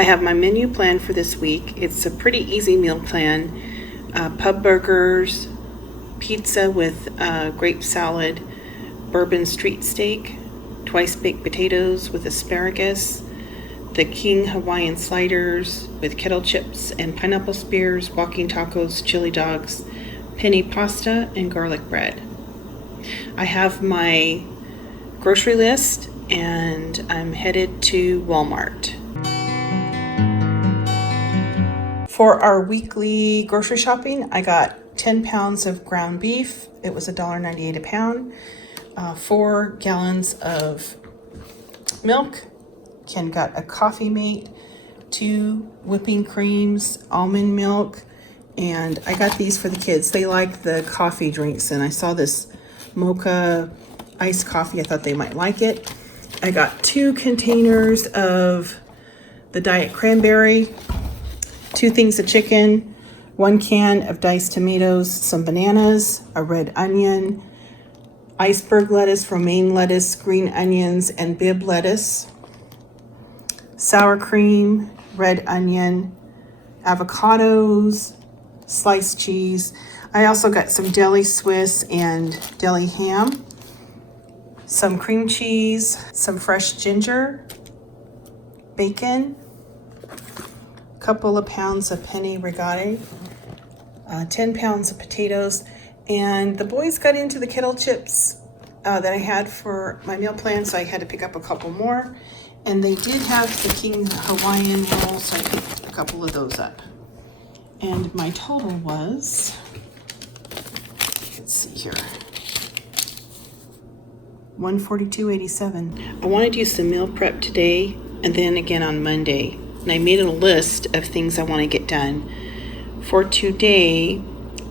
I have my menu plan for this week. It's a pretty easy meal plan. Pub burgers, pizza with grape salad, bourbon street steak, twice baked potatoes with asparagus, the King Hawaiian sliders with kettle chips and pineapple spears, walking tacos, chili dogs, penne pasta, and garlic bread. I have my grocery list and I'm headed to Walmart. For our weekly grocery shopping, I got 10 pounds of ground beef. It was $1.98 a pound. 4 gallons of milk. Ken got a coffee mate, 2 whipping creams, almond milk, and I got these for the kids. They like the coffee drinks, and I saw this mocha iced coffee. I thought they might like it. I got 2 containers of the Diet Cranberry, 2 things of chicken, 1 can of diced tomatoes, some bananas, a red onion, iceberg lettuce, romaine lettuce, green onions, and Bibb lettuce, sour cream, red onion, avocados, sliced cheese. I also got some deli Swiss and deli ham, some cream cheese, some fresh ginger, bacon, couple of pounds of penne rigate, 10 pounds of potatoes, and the boys got into the kettle chips that I had for my meal plan, so I had to pick up a couple more. And they did have the King Hawaiian roll, so I picked a couple of those up. And my total was, let's see here, $142.87. I wanted to do some meal prep today and then again on Monday. And I made a list of things I want to get done. For today,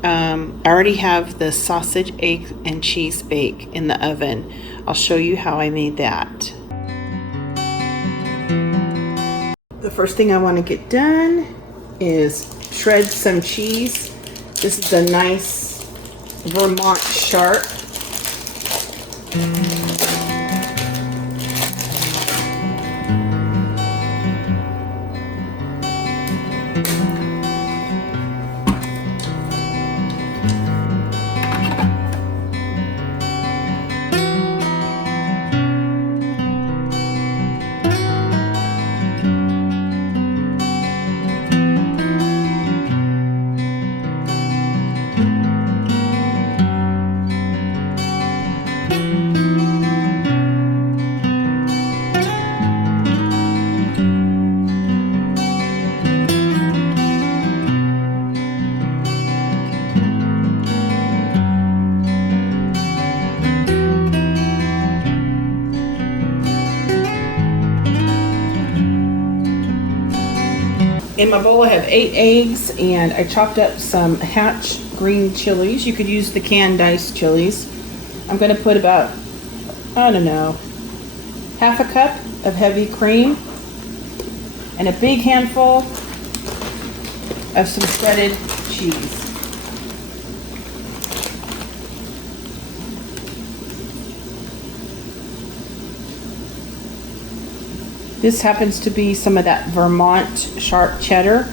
I already have the sausage, egg, and cheese bake in the oven. I'll show you how I made that. The first thing I want to get done is shred some cheese. This is a nice Vermont sharp. In my bowl I have 8 eggs, and I chopped up some Hatch green chilies. You could use the canned diced chilies. I'm going to put about, I don't know, half a cup of heavy cream and a big handful of some shredded cheese. This happens to be some of that Vermont sharp cheddar.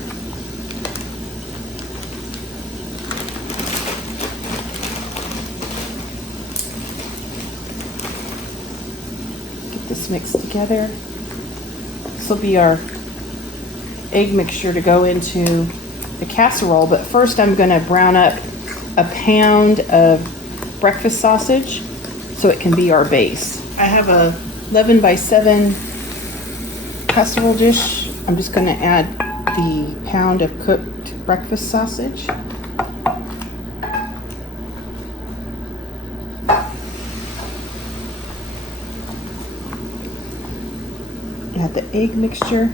Get this mixed together. This will be our egg mixture to go into the casserole, but first I'm going to brown up a pound of breakfast sausage so it can be our base. I have a 11 by 7 casserole dish. I'm just going to add the pound of cooked breakfast sausage. Add the egg mixture.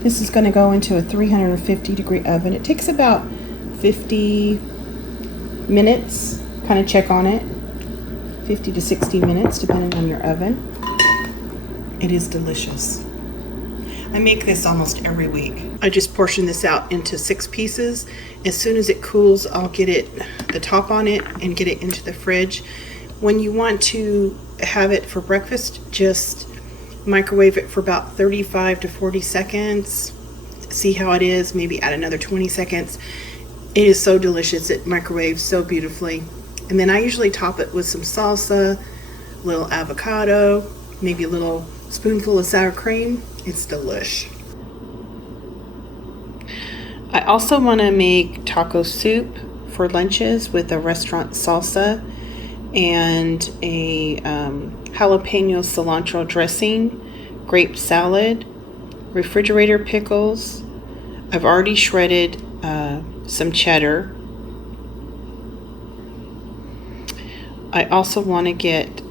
This is going to go into a 350-degree oven. It takes about 50 minutes. Kind of check on it. 50 to 60 minutes, depending on your oven. It is delicious. I make this almost every week. I just portion this out into 6 pieces. As soon as it cools, I'll get the top on it and get it into the fridge. When you want to have it for breakfast, just Microwave it for about 35 to 40 seconds. See how it is, maybe add another 20 seconds. It is so delicious. It microwaves so beautifully. And then I usually top it with some salsa, a little avocado, maybe a little spoonful of sour cream. It's delish. I also want to make taco soup for lunches with a restaurant salsa and a jalapeno cilantro dressing, grape salad, refrigerator pickles. I've already shredded some cheddar. I also want to get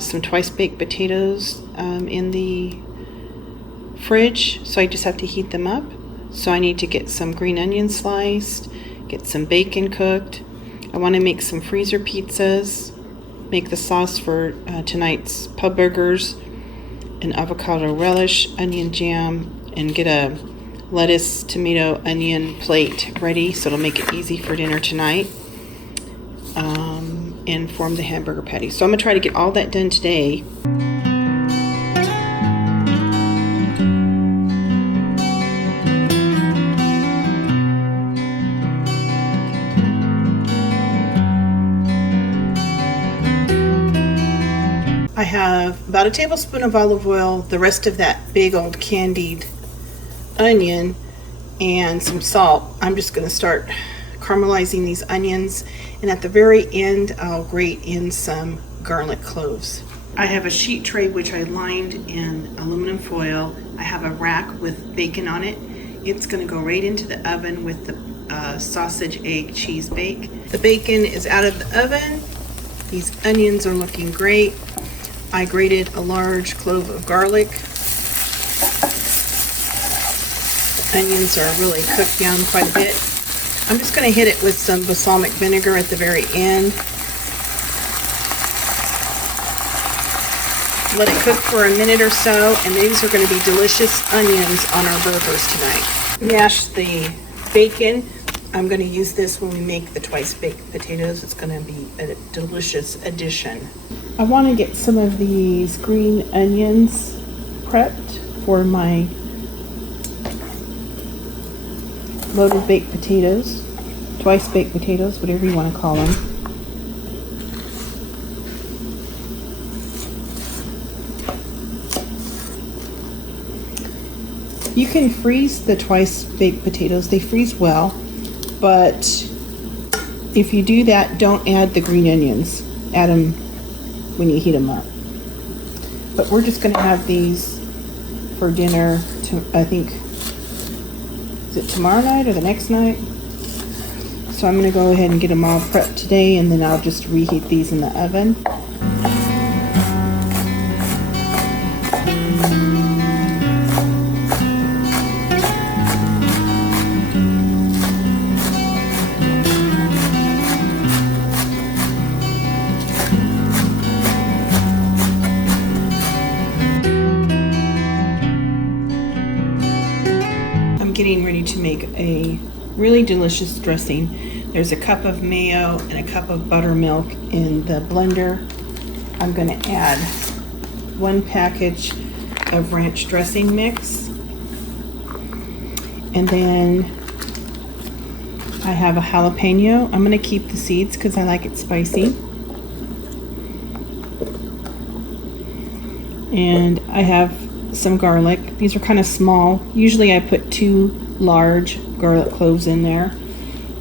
some twice baked potatoes in the fridge, so I just have to heat them up. So I need to get some green onions sliced, get some bacon cooked. I want to make some freezer pizzas, make the sauce for tonight's pub burgers, an avocado relish, onion jam, and get a lettuce, tomato, onion plate ready so it'll make it easy for dinner tonight, and form the hamburger patty. So I'm going to try to get all that done today. I have about a tablespoon of olive oil, the rest of that big old candied onion, and some salt. I'm just going to start caramelizing these onions, and at the very end I'll grate in some garlic cloves. I have a sheet tray which I lined in aluminum foil. I have a rack with bacon on it. It's going to go right into the oven with the sausage, egg, cheese bake. The bacon is out of the oven. These onions are looking great. I grated a large clove of garlic. Onions are really cooked down quite a bit. I'm just going to hit it with some balsamic vinegar at the very end. Let it cook for a minute or so, and these are going to be delicious onions on our burgers tonight. Mash the bacon. I'm going to use this when we make the twice baked potatoes. It's going to be a delicious addition. I want to get some of these green onions prepped for my loaded baked potatoes, twice baked potatoes, whatever you want to call them. You can freeze the twice baked potatoes. They freeze well, but if you do that, don't add the green onions. Add them when you heat them up. But we're just going to have these for dinner, I think, is it tomorrow night or the next night? So I'm going to go ahead and get them all prepped today, and then I'll just reheat these in the oven. Getting ready to make a really delicious dressing. There's a cup of mayo and a cup of buttermilk in the blender. I'm going to add 1 package of ranch dressing mix, and then I have a jalapeno. I'm going to keep the seeds because I like it spicy, and I have some garlic. These are kind of small. Usually I put 2 large garlic cloves in there.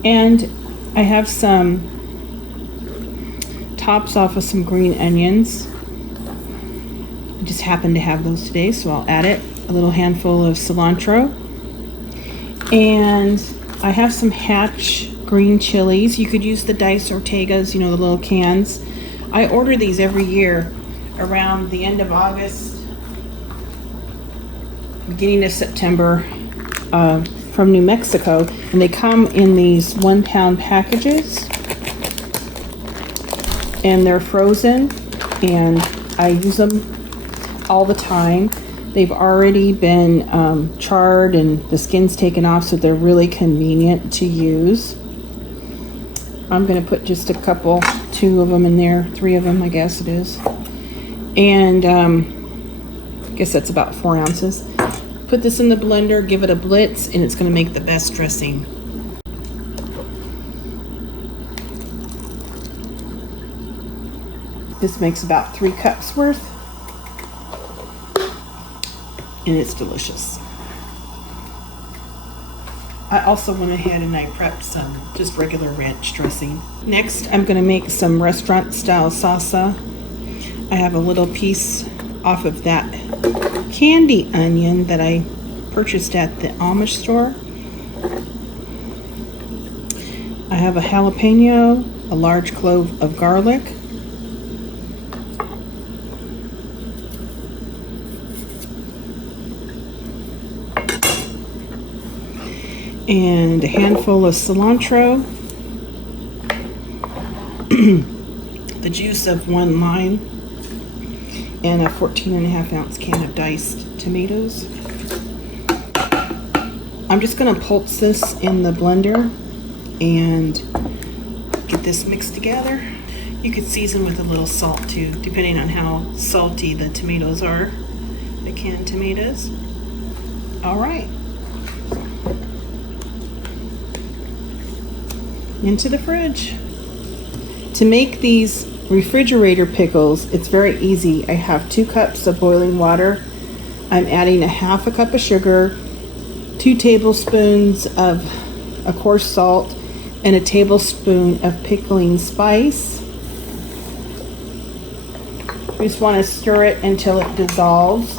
And I have some tops off of some green onions. I just happen to have those today, so I'll add it. A little handful of cilantro. And I have some Hatch green chilies. You could use the diced Ortegas, you know, the little cans. I order these every year around the end of August, beginning of September, from New Mexico, and they come in these 1-pound packages, and they're frozen, and I use them all the time. They've already been charred and the skin's taken off, so they're really convenient to use. I'm going to put just a couple, 2 of them in there, 3 of them I guess it is, and guess that's about 4 ounces. Put this in the blender, give it a blitz, and it's going to make the best dressing. This makes about 3 cups worth, and it's delicious. I also went ahead and I prepped some just regular ranch dressing. Next, I'm going to make some restaurant style salsa. I have a little piece off of that candy onion that I purchased at the Amish store. I have a jalapeno, a large clove of garlic, and a handful of cilantro, the juice of 1 lime, and a 14.5 ounce can of diced tomatoes. I'm just going to pulse this in the blender and get this mixed together. You could season with a little salt too, depending on how salty the tomatoes are, the canned tomatoes. All right. Into the fridge. To make these refrigerator pickles, it's very easy. I have 2 cups of boiling water. I'm adding a 1/2 cup of sugar, 2 tablespoons of a coarse salt, and a tablespoon of pickling spice. You just want to stir it until it dissolves.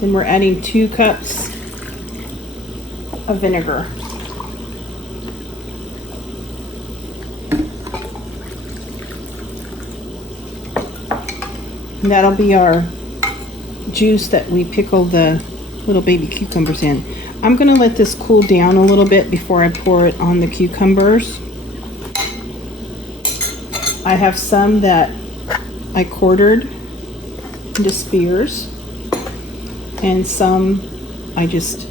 Then we're adding 2 cups of vinegar. And that'll be our juice that we pickle the little baby cucumbers in. I'm going to let this cool down a little bit before I pour it on the cucumbers. I have some that I quartered into spears, and some I just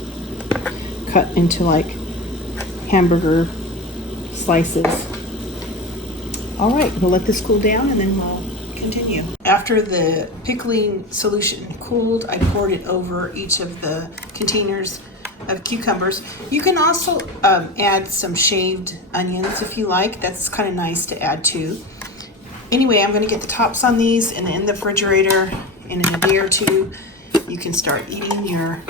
cut into like hamburger slices. All right, we'll let this cool down and then we'll continue. After the pickling solution cooled, I poured it over each of the containers of cucumbers. You can also add some shaved onions if you like. That's kind of nice to add too. Anyway, I'm going to get the tops on these and in the refrigerator, and in a day or two you can start eating your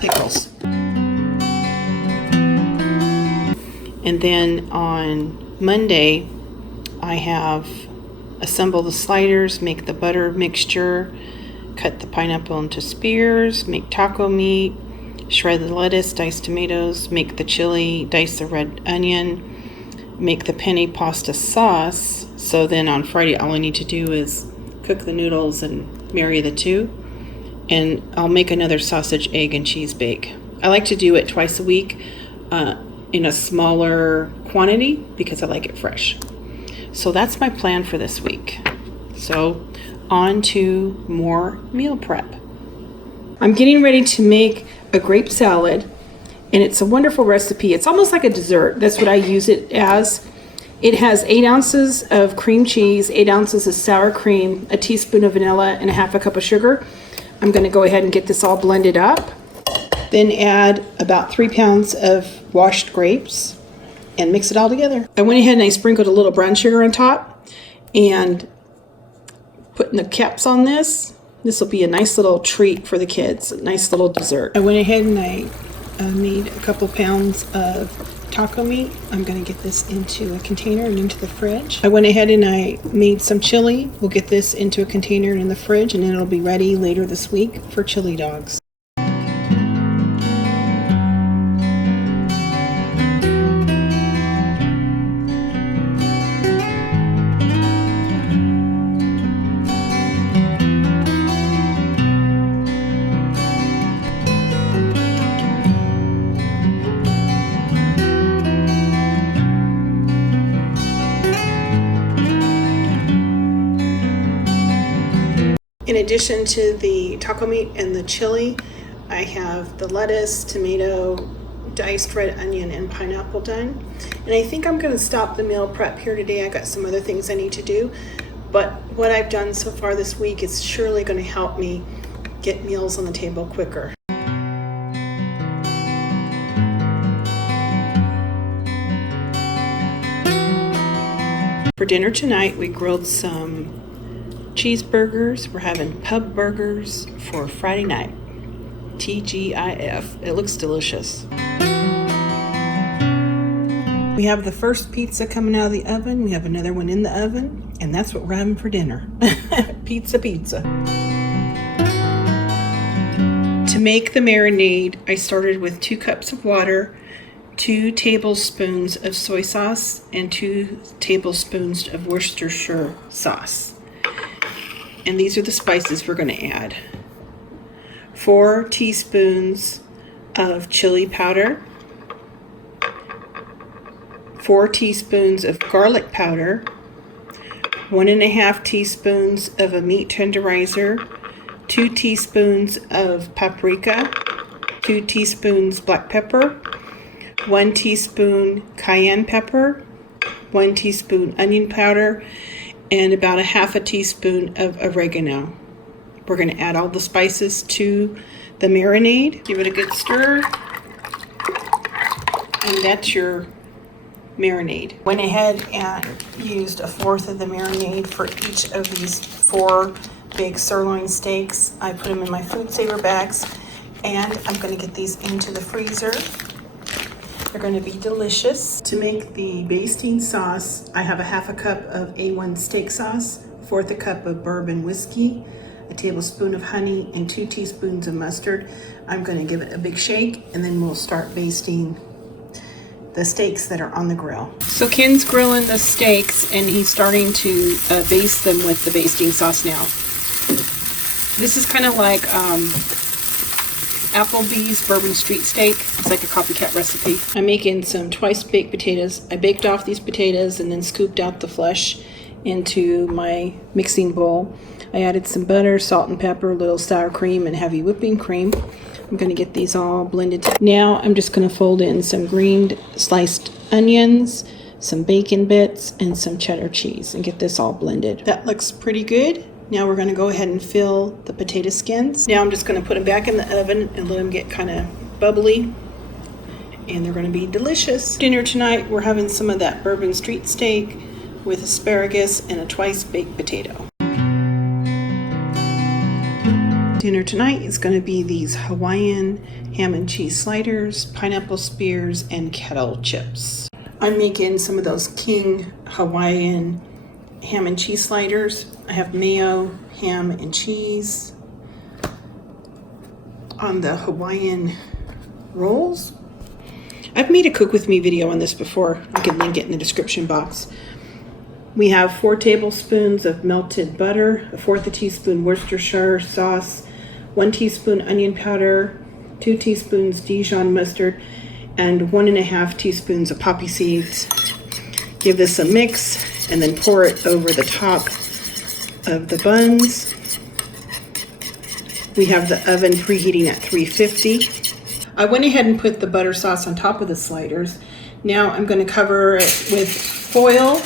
pickles. And then on Monday, I have assembled the sliders, make the butter mixture, cut the pineapple into spears, make taco meat, shred the lettuce, dice tomatoes, make the chili, dice the red onion, make the penne pasta sauce. So then on Friday, all I need to do is cook the noodles and marry the two. And I'll make another sausage, egg, and cheese bake. I like to do it twice a week in a smaller quantity because I like it fresh. So that's my plan for this week. So on to more meal prep. I'm getting ready to make a grape salad, and it's a wonderful recipe. It's almost like a dessert. That's what I use it as. It has 8 ounces of cream cheese, 8 ounces of sour cream, a teaspoon of vanilla, and a 1/2 cup of sugar. I'm going to go ahead and get this all blended up. Then add about 3 pounds of washed grapes and mix it all together. I went ahead and I sprinkled a little brown sugar on top and putting the caps on this. This will be a nice little treat for the kids, a nice little dessert. I went ahead and I made a couple pounds of taco meat. I'm going to get this into a container and into the fridge. I went ahead and I made some chili. We'll get this into a container and in the fridge, and then it'll be ready later this week for chili dogs. In addition to the taco meat and the chili, I have the lettuce, tomato, diced red onion, and pineapple done. And I think I'm going to stop the meal prep here today. I got some other things I need to do. But what I've done so far this week is surely going to help me get meals on the table quicker. For dinner tonight, we grilled some cheeseburgers. We're having pub burgers for Friday night. TGIF. It looks delicious. We have the first pizza coming out of the oven. We have another one in the oven, and that's what we're having for dinner. Pizza. To make the marinade, I started with 2 cups of water, 2 tablespoons of soy sauce, and 2 tablespoons of Worcestershire sauce. And these are the spices we're going to add. 4 teaspoons of chili powder, 4 teaspoons of garlic powder, 1.5 teaspoons of a meat tenderizer, 2 teaspoons of paprika, 2 teaspoons black pepper, 1 teaspoon cayenne pepper, 1 teaspoon onion powder, and about 1/2 teaspoon of oregano. We're going to add all the spices to the marinade. Give it a good stir. And that's your marinade. Went ahead and used 1/4 of the marinade for each of these 4 big sirloin steaks. I put them in my food saver bags, and I'm going to get these into the freezer. They're going to be delicious. To make the basting sauce, I have 1/2 cup of A1 steak sauce, 1/4 cup of bourbon whiskey, a tablespoon of honey, and 2 teaspoons of mustard. I'm going to give it a big shake, and then we'll start basting the steaks that are on the grill. So Ken's grilling the steaks, and he's starting to baste them with the basting sauce now. This is kind of like Applebee's bourbon street steak. It's like a copycat recipe. I'm making some twice baked potatoes. I baked off these potatoes and then scooped out the flesh into my mixing bowl. I added some butter, salt and pepper, a little sour cream, and heavy whipping cream. I'm going to get these all blended. Now I'm just going to fold in some green sliced onions, some bacon bits, and some cheddar cheese, and get this all blended. That looks pretty good. Now we're going to go ahead and fill the potato skins. Now I'm just going to put them back in the oven and let them get kind of bubbly, and they're going to be delicious. Dinner tonight, we're having some of that bourbon street steak with asparagus and a twice baked potato. Dinner tonight is going to be these Hawaiian ham and cheese sliders, pineapple spears, and kettle chips. I'm making some of those King Hawaiian ham and cheese sliders. I have mayo, ham, and cheese on the Hawaiian rolls. I've made a cook with me video on this before. I can link it in the description box. We have 4 tablespoons of melted butter, 1/4 teaspoon Worcestershire sauce, 1 teaspoon onion powder, 2 teaspoons Dijon mustard, and 1.5 teaspoons of poppy seeds. Give this a mix and then pour it over the top of the buns. We have the oven preheating at 350. I went ahead and put the butter sauce on top of the sliders. Now I'm going to cover it with foil,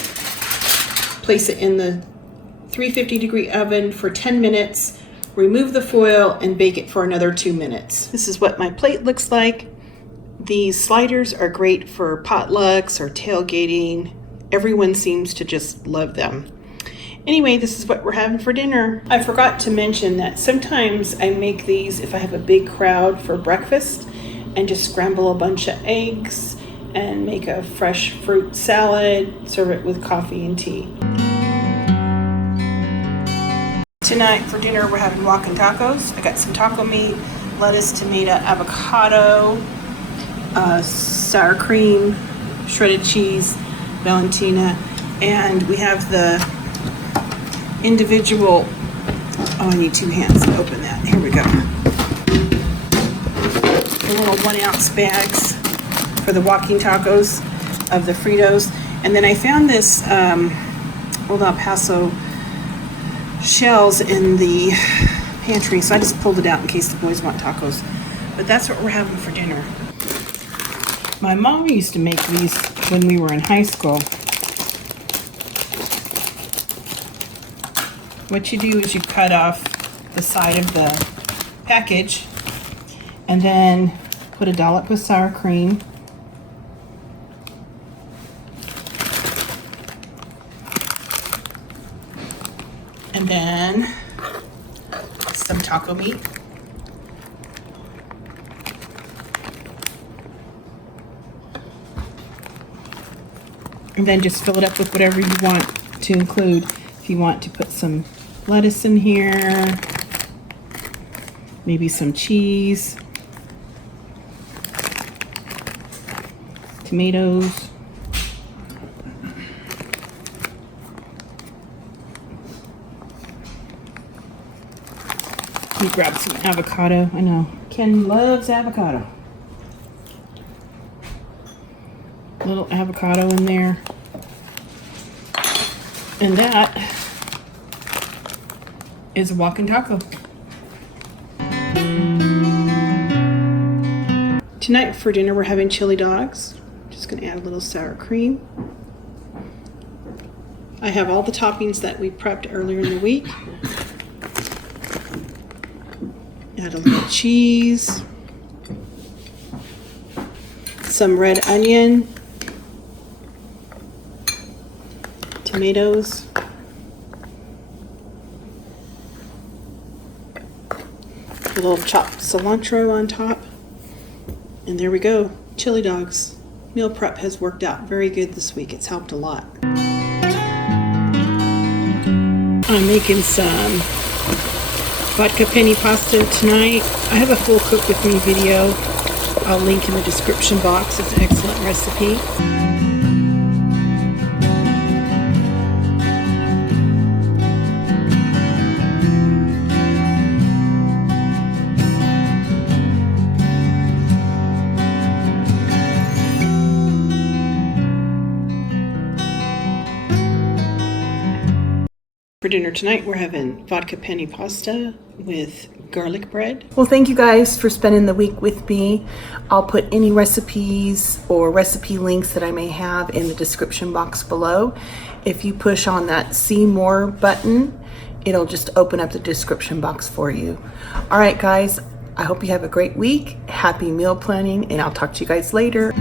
place it in the 350 degree oven for 10 minutes, remove the foil, and bake it for another 2 minutes. This is what my plate looks like. These sliders are great for potlucks or tailgating. Everyone seems to just love them. Anyway, this is what we're having for dinner. I forgot to mention that sometimes I make these if I have a big crowd for breakfast, and just scramble a bunch of eggs and make a fresh fruit salad, serve it with coffee and tea. Tonight for dinner, we're having walking tacos. I got some taco meat, lettuce, tomato, avocado, sour cream, shredded cheese, Valentina, and we have the individual, oh, I need 2 hands to open that. Here we go. The little 1-ounce bags for the walking tacos of the Fritos. And then I found this Old El Paso shells in the pantry, so I just pulled it out in case the boys want tacos. But that's what we're having for dinner. My mom used to make these when we were in high school. What you do is you cut off the side of the package and then put a dollop of sour cream. And then some taco meat. And then just fill it up with whatever you want to include. If you want to put some lettuce in here, maybe some cheese, tomatoes, you grab some avocado. I know Ken loves avocado. A little avocado in there, and that is a walking taco. Tonight for dinner we're having chili dogs. Just gonna add a little sour cream. I have all the toppings that we prepped earlier in the week. Add a little cheese, some red onion, tomatoes, a little chopped cilantro on top, and there we go. Chili dogs. Meal prep has worked out very good this week. It's helped a lot. I'm making some vodka penne pasta tonight. I have a full cook with me video. I'll link in the description box. It's an excellent recipe. For dinner tonight, we're having vodka penne pasta with garlic bread. Well, thank you guys for spending the week with me. I'll put any recipes or recipe links that I may have in the description box below. If you push on that See More button, it'll just open up the description box for you. All right, guys, I hope you have a great week. Happy meal planning, and I'll talk to you guys later.